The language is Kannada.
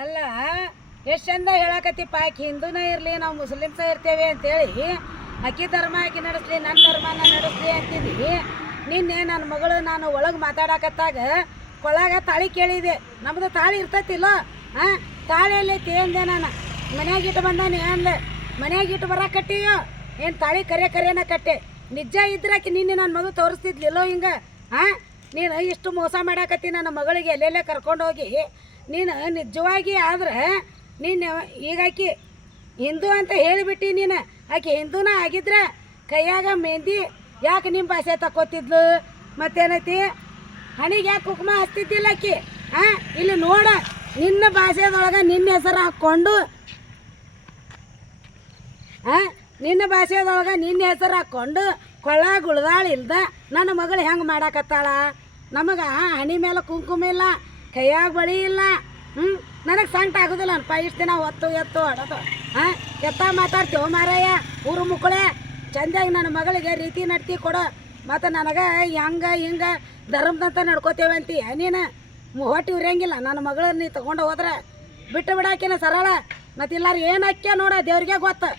ಅಲ್ಲ ಎಷ್ಟು ಚಂದ ಹೇಳಕತ್ತಿಪ್ಪ, ಆಕೆ ಹಿಂದೂನೇ ಇರಲಿ ನಾವು ಮುಸ್ಲಿಮ್ಸ ಇರ್ತೇವೆ ಅಂತೇಳಿ ಅಕ್ಕಿ ಧರ್ಮ ಆಕಿ ನಡೆಸ್ಲಿ ನನ್ನ ಧರ್ಮನ ನಡೆಸ್ಲಿ ಅಂತಿದ್ದಿ. ನಿನ್ನೆ ನನ್ನ ಮಗಳು ನಾನು ಒಳಗೆ ಮಾತಾಡಕತ್ತಾಗ ಕೊಳಗ ತಾಳಿ ಕೇಳಿದೆ. ನಮ್ಮದು ತಾಳಿ ಇರ್ತೈತಿಲ್ಲೋ, ಹಾಂ ತಾಳಿ ಎಲ್ಲೈತಿ ಅಂದೆ. ನಾನು ಮನ್ಯಾಗ ಇಟ್ಟು ಬಂದಾನೆ ಅಂದೆ. ಮನ್ಯಾಗ ಇಟ್ಟು ಬರಕಟ್ಟಿಯೋ ಏನು ತಾಳಿ ಕರೆನ ಕಟ್ಟೆ. ನಿಜ ಇದ್ರಾಕಿ ನಿನ್ನೆ ನನ್ನ ಮಗು ತೋರಿಸ್ತಿದ್ಲಿಲ್ಲೋ ಹಿಂಗೆ. ಹಾಂ ನೀನು ಇಷ್ಟು ಮೋಸ ಮಾಡಾಕತ್ತಿ ನನ್ನ ಮಗಳಿಗೆ ಎಲ್ಲೆಲ್ಲೇ ಕರ್ಕೊಂಡೋಗಿ. ನೀನು ನಿಜವಾಗಿ ಆದ್ರೆ ನೀನು ಈಗ ಆಕಿ ಹಿಂದೂ ಅಂತ ಹೇಳಿಬಿಟ್ಟು ನೀನು ಆಕೆ ಹಿಂದೂನ ಆಗಿದ್ರೆ ಕೈಯಾಗ ಮೆಹಂದಿ ಯಾಕೆ ನಿಮ್ಮ ಭಾಷೆ ತಕ್ಕೋತಿದ್ಲು? ಮತ್ತೇನೈತಿ ಹಣಿಗೆ ಯಾಕೆ ಕುಕ್ಮ ಹಚ್ತಿದ್ದಿಲ್ಲ ಆಕಿ? ಹಾಂ ಇಲ್ಲಿ ನೋಡ, ನಿನ್ನ ಭಾಷೆದೊಳಗೆ ನಿನ್ನ ಹೆಸರು ಹಾಕ್ಕೊಂಡು, ಹಾಂ ನಿನ್ನ ಭಾಷೆದೊಳಗೆ ನಿನ್ನ ಹೆಸರು ಹಾಕ್ಕೊಂಡು ಕೊಳ್ಳ ಗುಳ್ದಾಳ ಇಲ್ದ ನನ್ನ ಮಗಳು ಹೆಂಗೆ ಮಾಡಾಕತ್ತಾಳ? ನಮಗೆ ಹಣಿ ಮೇಲೆ ಕುಂಕುಮ ಇಲ್ಲ, ಕೈಯಾಗ ಬಳಿ ಇಲ್ಲ. ನನಗೆ ಸಂಕಟ ಆಗೋದಿಲ್ಲ ಅನ್ಪ ಇಷ್ಟು ದಿನ ಹೊತ್ತು ಎತ್ತು ಆಡೋದು. ಹಾಂ ಎತ್ತ ಮಾತಾಡ್ತೀವಿ ಮಾರಾಯ ಊರು ಮುಕ್ಕಳೆ. ಚಂದಾಗಿ ನನ್ನ ಮಗಳಿಗೆ ರೀತಿ ನಡ್ತಿ ಕೊಡು. ಮತ್ತು ನನಗೆ ಹೆಂಗೆ ಹಿಂಗೆ ಧರ್ಮದಂತ ನಡ್ಕೋತೇವೆ ಅಂತೀಯ ನೀನು. ಹೊಟ್ಟೆ ಉರಿಯಂಗಿಲ್ಲ ನನ್ನ ಮಗಳನ್ನ ನೀ ತೊಗೊಂಡು ಹೋದ್ರೆ ಬಿಟ್ಟು ಬಿಡಾಕಿನ ಸರಳ. ಮತ್ತು ಇಲ್ಲಾರ ಏನು ಹಾಕ್ಯ ನೋಡ ದೇವ್ರಿಗೆ ಗೊತ್ತು.